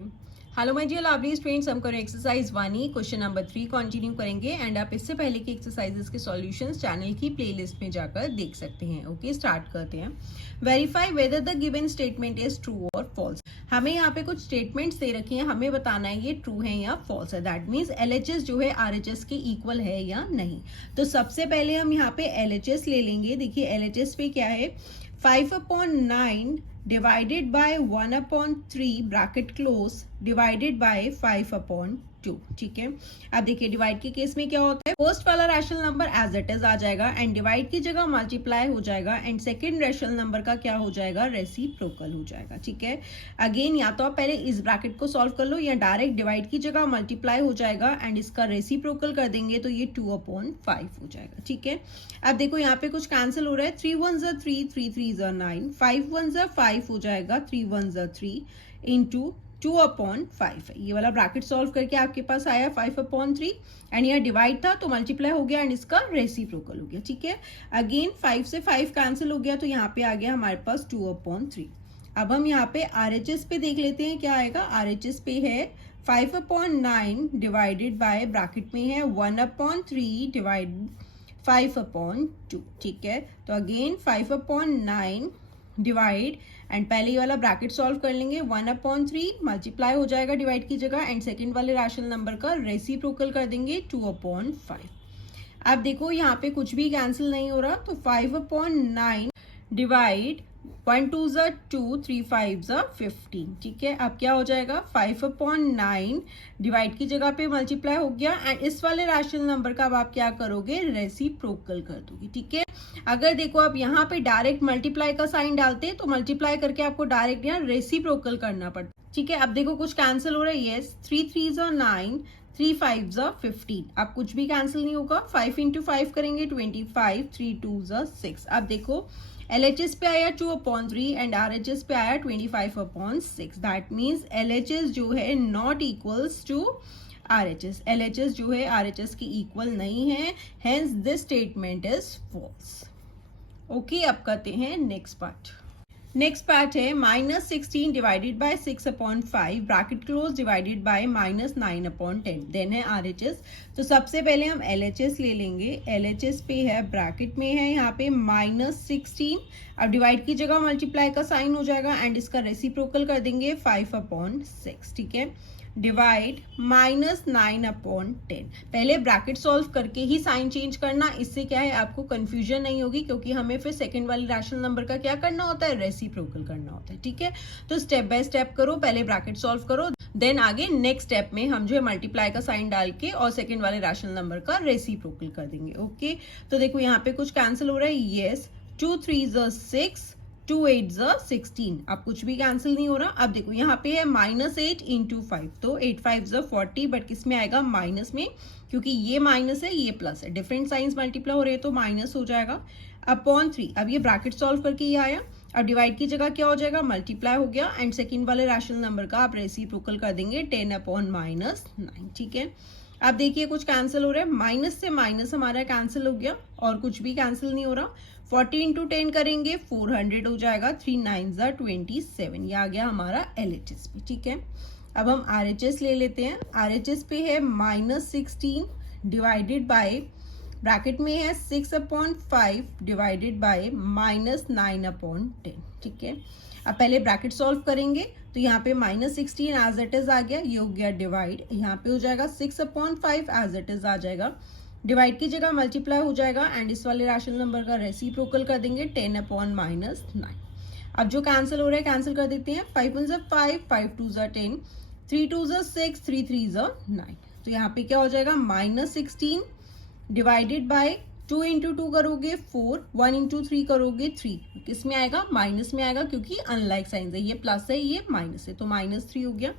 Hello my dear lovely students, हम करें exercise 1 question number 3 continue करेंगे एंड आप इससे पहले की एक्सरसाइजेस के सॉल्यूशंस चैनल की प्लेलिस्ट में जाकर देख सकते हैं। ओके, स्टार्ट करते हैं। Verify whether the given statement is true और फॉल्स। हमें यहाँ पे कुछ स्टेटमेंट्स दे रखी हैं, हमें बताना है ये ट्रू है या फॉल्स है। दैट मीन्स एलएचएस जो है आरएचएस के इक्वल है या नहीं। तो सबसे पहले हम यहाँ पे एलएचएस ले लेंगे। देखिए एलएचएस पे क्या है, 5/9 divided by 1/3 bracket close divided bye 5/2। ठीक है, अब देखिए डिवाइड के केस में क्या होता है, फर्स्ट वाला rational number as it is आ जाएगा एंड डिवाइड की जगह मल्टीप्लाई हो जाएगा एंड सेकंड रैशनल नंबर का क्या हो जाएगा, रेसिप्रोकल हो जाएगा। ठीक है, अगेन या तो आप पहले इस ब्रैकेट को सॉल्व कर लो या डायरेक्ट डिवाइड की जगह मल्टीप्लाई हो जाएगा एंड इसका रेसिप्रोकल कर देंगे तो ये 2/5 हो जाएगा। ठीक है, अब देखो यहाँ पे कुछ कैंसिल हो रहा है, 3 1 3, 3 3 9, 5 1 5 हो जाएगा, 3 1 3 इंटू 2/5 है। ये वाला ब्रैकेट सॉल्व करके आपके पास आया 5/3 एंड यहाँ डिवाइड था तो मल्टीप्लाई हो गया एंड इसका रेसिप्रोकल हो गया। ठीक है, अगेन 5 से 5 कैंसिल हो गया तो यहाँ पे आ गया हमारे पास 2/3। अब हम यहाँ पे आरएचएस पे देख लेते हैं क्या आएगा। आरएचएस पे है 5/9 डिवाइडेड बाय ब्रैकेट में है 1/3 डिवाइड 5/2। ठीक है, तो अगेन 5/9 डिवाइड एंड पहले वाला ब्रैकेट सॉल्व कर लेंगे, 1/3 मल्टीप्लाई हो जाएगा डिवाइड की जगह एंड सेकंड वाले रैशनल नंबर का रेसिप्रोकल कर देंगे 2/5। अब देखो यहाँ पे कुछ भी कैंसिल नहीं हो रहा तो 5/9 डिवाइड 1 2 2, 3 5 15। ठीक है, अब क्या हो जाएगा, 5/9 डिवाइड की जगह पे मल्टीप्लाई हो गया एंड इस वाले रैशनल नंबर का अब आप क्या करोगे, रेसिप्रोकल कर दोगे। ठीक है, अगर देखो आप यहाँ पे डायरेक्ट मल्टीप्लाई का साइन डालते तो मल्टीप्लाई करके आपको डायरेक्ट यहाँ रेसिप्रोकल करना पड़ता। ठीक है, अब देखो कुछ कैंसिल हो रहा है, यस 3 3 9, 3 5 15। अब कुछ भी कैंसिल नहीं होगा, 5 इंटू 5 करेंगे 25, 3 2 6। अब देखो LHS पे आया 2/3 एंड RHS पे आया 25/6। दैट मीन्स LHS जो है not equals to RHS। LHS जो है RHS की इक्वल नहीं है, hence this statement is false. Okay, अब करते हैं नेक्स्ट पार्ट। नेक्स्ट पार्ट है -16 divided by 6/5 bracket close divided by -9/10 then है RHS। तो सबसे पहले हम LHS ले लेंगे। LHS पे है ब्रैकेट में है यहाँ पे -16, अब डिवाइड की जगह मल्टीप्लाई का साइन हो जाएगा एंड इसका रेसिप्रोकल कर देंगे 5/6। ठीक है, डिवाइड -9/10। पहले ब्रैकेट सॉल्व करके ही साइन चेंज करना, इससे क्या है आपको कंफ्यूजन नहीं होगी क्योंकि हमें फिर सेकंड वाली रैशनल नंबर का क्या करना होता है, रेसिप्रोकल करना होता है। ठीक है, तो स्टेप बाय स्टेप करो, पहले ब्रैकेट सॉल्व करो देन आगे नेक्स्ट स्टेप में हम जो है मल्टीप्लाई का साइन डाल के और सेकंड वाले रैशनल नंबर का रेसिप्रोकल कर देंगे। ओके, तो देखो यहाँ पे कुछ कैंसिल हो रहा है, यस 2 3 6, 2 8 16। अब कुछ भी कैंसिल नहीं हो रहा। अब देखो यहाँ पे है -8 इंटू 5, तो 8 5 40, बट किस में आएगा, माइनस में, क्योंकि ये माइनस है ये प्लस है, डिफरेंट साइंस मल्टीप्लाई हो रहे हैं तो माइनस हो जाएगा अपॉन 3। अब ये ब्रैकेट सॉल्व करके ये आया, अब डिवाइड की जगह क्या हो जाएगा, मल्टीप्लाई हो गया एंड सेकंड वाले रैशनल नंबर का आप रेसिप्रोकल कर देंगे 10/-9। ठीक है, अब देखिए कुछ कैंसिल हो रहा है, माइनस से माइनस हमारा कैंसिल हो गया और कुछ भी कैंसिल नहीं हो रहा। 40 इंटू 10 करेंगे 400 हो जाएगा, 3 9 27। ये आ गया हमारा LHS पे। ठीक है, अब हम RHS ले लेते हैं। RHS पे है -16 डिवाइडेड बाय ब्रैकेट में है 6/5 डिवाइडेड बाय -9/10। ठीक है, अब पहले ब्रैकेट सॉल्व करेंगे तो यहाँ पे -16 एज इट इज आ गया, ये हो गया डिवाइड, यहाँ पे हो जाएगा 6/5 एज इट इज आ जाएगा, डिवाइड की जगह मल्टीप्लाई हो जाएगा एंड इस वाले रैशनल नंबर का रेसिप्रोकल कर देंगे 10/-9। अब जो कैंसिल हो रहा है कैंसिल कर देते हैं, 5 1 5, 5 2 10, 3 2 6, 3 3 9। तो यहाँ पे क्या हो जाएगा, -16 डिवाइडेड बाय 2 इंटू 2 करोगे 4, 1 इंटू 3 करोगे 3, किसमें आएगा, माइनस में आएगा क्योंकि अनलाइक साइन है, ये प्लस है ये माइनस है, तो -3 हो गया।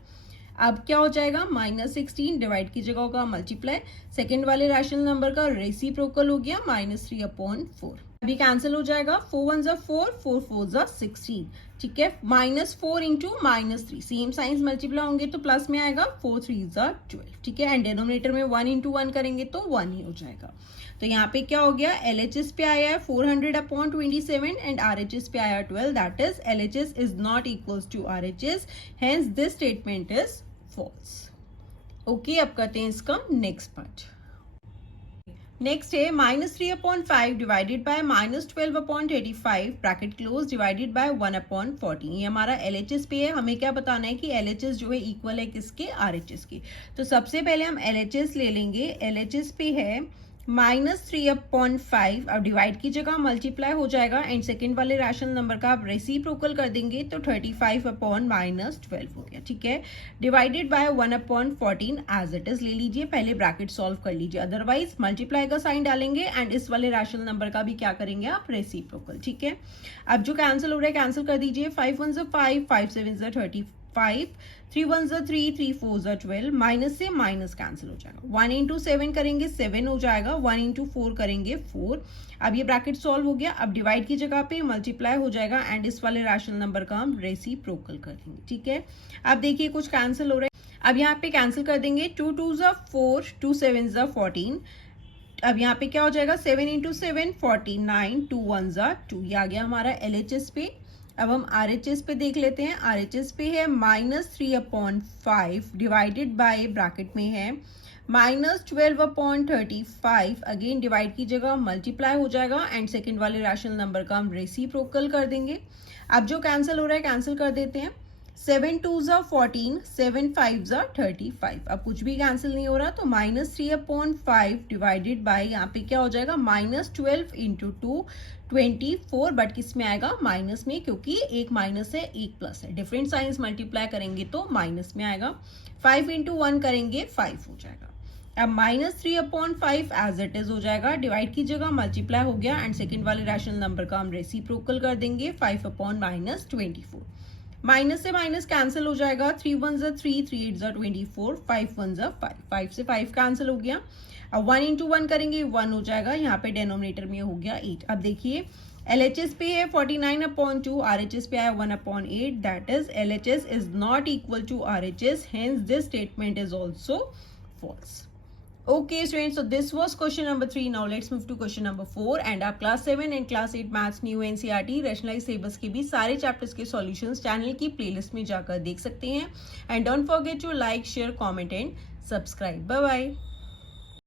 अब क्या हो जाएगा, -16 डिवाइड की जगह होगा मल्टीप्लाई, सेकेंड वाले रैशनल नंबर का रेसिप्रोकल हो गया -3/4। अभी कैंसिल हो जाएगा, 4 1 जा 4, 4 4 जा 16, ठीक है। -4 इंटू -3, सेम साइंस मल्टीप्लाई होंगे तो प्लस में आएगा, 4 3 जा 12, ठीक है। एंड डिनोमिनेटर में 1 इंटू 1 करेंगे तो 1 ही हो जाएगा। तो यहाँ पे क्या हो गया, LHS पे आया है 400/27 एंड RHS पे आया 12, that is LHS is not equals to RHS, hence this statement is false. Okay, अब करते हैं इसका नेक्स्ट पार्ट। नेक्स्ट है -3/5 divided by -12/35 bracket close divided by 1/14। ये हमारा LHS पे है। हमें क्या बताना है कि LHS जो है इक्वल है किसके, RHS के। तो सबसे पहले हम LHS ले लेंगे। LHS पे है -3/5, अब डिवाइड की जगह मल्टीप्लाई हो जाएगा एंड सेकेंड वाले रैशनल नंबर का आप रेसिप्रोकल कर देंगे तो 35/-12 हो गया, ठीक है। Divided by 1/14 as it is ले लीजिए, पहले ब्रैकेट सॉल्व कर लीजिए, अदरवाइज मल्टीप्लाई का साइन डालेंगे एंड इस वाले रैशनल नंबर का भी क्या करेंगे आप, रेसिप्रोकल, ठीक है। अब जो कैंसिल हो रहा है कैंसिल कर दीजिए, 5 1 5, 5 7 35, 3 1 3, 3 4 12, माइनस से माइनस कैंसिल हो जाएगा। 1 इंटू 7 करेंगे 7 हो जाएगा, 1 इंटू 4 करेंगे 4। अब ये ब्रैकेट सॉल्व हो गया। अब डिवाइड की जगह पे मल्टीप्लाई हो जाएगा एंड इस वाले रैशनल नंबर का हम रेसिप्रोकल कर देंगे, ठीक है। अब देखिए कुछ कैंसिल हो रहा है, अब यहाँ पे कैंसिल कर देंगे, 2 2 जा 4, 2 7 जा 14। अब यहाँ पे क्या हो जाएगा, 7 इंटू 7 49, 2 1 जा 2, ये आ गया हमारा LHS पे। अब हम RHS पे देख लेते हैं। RHS पे है -3/5 डिवाइडेड बाय ब्रैकेट में है -12/35, अगेन डिवाइड की जगह मल्टीप्लाई हो जाएगा एंड सेकेंड वाले रैशनल नंबर का हम रेसिप्रोकल कर देंगे। अब जो कैंसिल हो रहा है कैंसिल कर देते हैं, 7 2 जा 14, 7 5 जा 35, अब कुछ भी कैंसिल नहीं हो रहा तो -3/5 डिवाइडेड बाय, यहाँ पे क्या हो जाएगा, -12 इंटू 2 24, बट किस में आएगा, माइनस में, क्योंकि एक माइनस है एक प्लस है, डिफरेंट साइंस मल्टीप्लाई करेंगे तो माइनस में आएगा। 5 इंटू 1 करेंगे 5 हो जाएगा। अब -3/5 एज इट इज हो जाएगा, डिवाइड की जगह मल्टीप्लाई हो गया एंड सेकेंड वाले रैशनल नंबर का हम रेसिप्रोकल कर देंगे, 5/-24, माइनस से माइनस कैंसिल हो जाएगा, 3 1 जा 3, 3 8 जा 24, 5 1 जा 5, 5 से 5 कैंसिल हो गया। अब 1 इंटू 1 करेंगे 1 हो जाएगा, यहाँ पे डिनोमिनेटर में हो गया 8। अब देखिए LHS पे है 49/2, RHS पे आया 1/8, that is LHS is not equal to RHS, hence this statement is also false. Okay students, so this was question number 3. Now let's move to question number 4 and आप class 7 and class 8 maths new NCERT rationalized syllabus के भी सारे chapters के solutions channel की playlist में जाकर देख सकते हैं। And don't forget to like, share, comment and subscribe. Bye bye.